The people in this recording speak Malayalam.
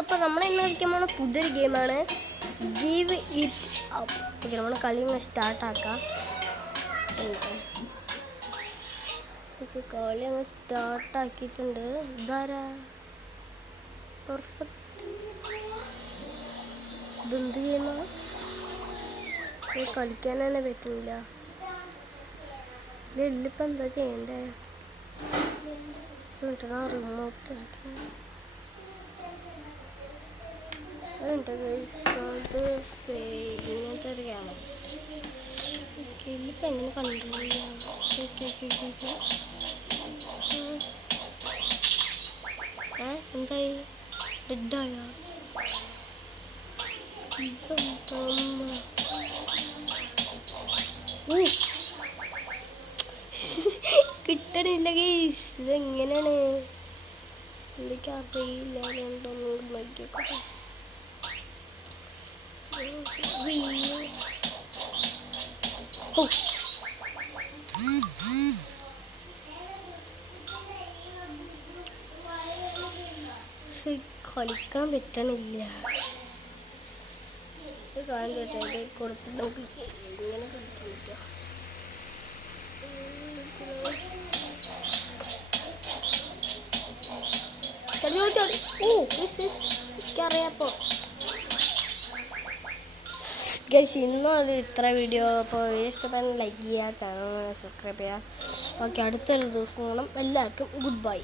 അപ്പോൾ നമ്മൾ ഇന്ന് കളിക്കാൻ പോകുന്ന പുതിയൊരു ഗെയിമാണ് ഗീവ് ഇറ്റ് അപ്പ്. ഓക്കെ, നമ്മൾ കളി ഇങ്ങനെ സ്റ്റാർട്ടാക്കാം. ഓക്കെ, കളി അങ്ങ് സ്റ്റാർട്ടാക്കിയിട്ടുണ്ട്. ഇതാരാ? പെർഫെക്റ്റ്. ഇതെന്ത് ഗെയിമാണ്? കളിക്കാൻ തന്നെ പറ്റുന്നില്ല. ഇതിലിപ്പോൾ എന്താ ചെയ്യണ്ടേ? റിമോട്ട് ഇങ്ങനത്തെ ഒരു ക്യാമറ. ഇതിലിപ്പോൾ എങ്ങനെ കൺട്രോൾ ചെയ്യാം? എന്തായി? ഡെഡായോ? കിട്ടണില്ല ഗൈസ്. ഇതെങ്ങനെയാണ്? എന്തൊക്കെ അറിയില്ല. കളിക്കാൻ പറ്റണില്ല. കാര്യം കേട്ടോ, കൊടുത്തിട്ട് നമുക്ക് ഇങ്ങനെ കളിക്കാൻ പറ്റുക. എനിക്കറിയാപ്പോ ഗൈസ്, ഇന്നും അത് ഇത്ര വീഡിയോ. അപ്പോൾ ഇഷ്ടപ്പെട്ടാൽ ലൈക്ക് ചെയ്യുക, ചാനൽ സബ്സ്ക്രൈബ് ചെയ്യുക. ഓക്കെ, അടുത്തൊരു ദിവസം കാണാം. എല്ലാവർക്കും ഗുഡ് ബൈ.